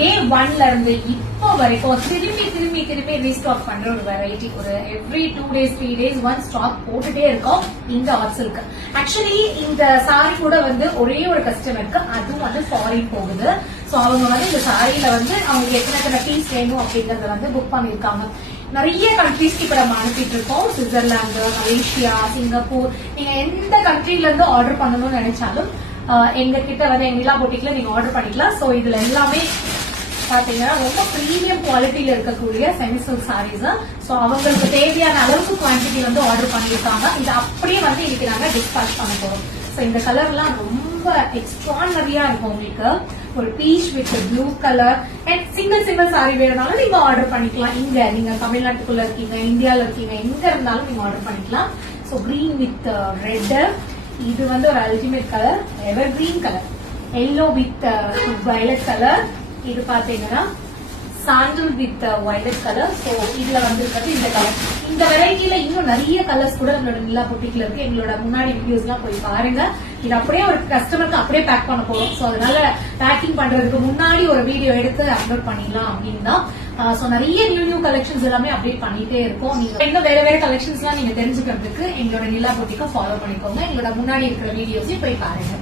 டே 1ல இருந்து இப்போ வரைக்கும் திரும்பி திரும்பி திரும்பி ரீஸ்டாக் பண்ற ஒரு வெரைட்டி. ஒரு every 2 days 3 days one stock போட்டுட்டே இருக்கோம் இந்த ஆர்ட்ஸுக்கு. ஆக்சுவலி இந்த சாரி கூட வந்து ஒரே ஒரு கஸ்டமருக்கு அதுவும் வந்து ஃபாரின் போகுது. சோ அவங்க வந்து இந்த சாரியில வந்து அவங்க எத்தனை பீஸ் வேணும் அப்படிங்கறத வந்து புக் பண்ணிருக்காங்க. நிறைய கண்ட்ரீஸ்க்கு இப்ப நம்ம அனுப்பிட்டு இருக்கோம். Switzerland, Malaysia, Singapore. நீங்க எந்த கண்ட்ரில இருந்து ஆர்டர் பண்ணணும்னு நினைச்சாலும் எங்க கிட்ட வந்து எங்க நிலா பொட்டிக்ல நீங்க ஆர்டர் பண்ணிக்கலாம். சோ இதுல எல்லாமே பாத்தீங்கன்னா ரொம்ப பிரீமியம் குவாலிட்டியில இருக்கக்கூடிய செமி சில்க் சாரீஸ். சோ அவங்களுக்கு தேவையான அளவுக்கு குவான்டிட்டி வந்து ஆர்டர் பண்ணிருக்காங்க. இது அப்படியே வந்து இன்னைக்கு நாங்க டிஸ்பேச் பண்ண போறோம். சோ இந்த கலர் எல்லாம் ரொம்ப எக்ஸ்ட்ரானரியா இருக்கும். உங்களுக்கு ஒரு beach with blue colour and single sorry வேணும்னாலும் நீங்க ஆர்டர் பண்ணிக்கலாம். இங்க நீங்க தமிழ்நாட்டுக்குள்ள இருக்கீங்க, இந்தியால இருக்கீங்க, எங்க இருந்தாலும் நீங்க ஆர்டர் பண்ணிக்கலாம். சோ கிரீன் வித் ரெட், இது வந்து ஒரு ultimate colour, ever green colour, yellow with violet colour, இது பாத்தீங்கன்னா sandal with violet colour. So இதுல வந்திருக்கிறது இந்த கலர். இந்த வெரைட்டில இன்னும் நிறைய கலர்ஸ் கூட நம்மளோட நிலா பொட்டிக்ல இருக்கு. எங்களோட முன்னாடி வீடியோஸ் எல்லாம் போய் பாருங்க. இது அப்படியே ஒரு கஸ்டமருக்கு அப்படியே பேக் பண்ண போறோம். சோ அதனால பேக்கிங் பண்றதுக்கு முன்னாடி ஒரு வீடியோ எடுத்து அப்லோட் பண்ணிடலாம் அப்படின்னு தான். சோ நிறைய நியூ கலெக்ஷன்ஸ் எல்லாமே அப்டேட் பண்ணிட்டே இருக்கும். நீங்க இன்னும் வேற கலெக்ஷன்ஸ் எல்லாம் நீங்க தெரிஞ்சுக்கிறதுக்கு எங்களோட நிலா பொட்டிக்க ஃபாலோ பண்ணிக்கோங்க. எங்களோட முன்னாடி இருக்கிற வீடியோஸையும் போய் பாருங்க.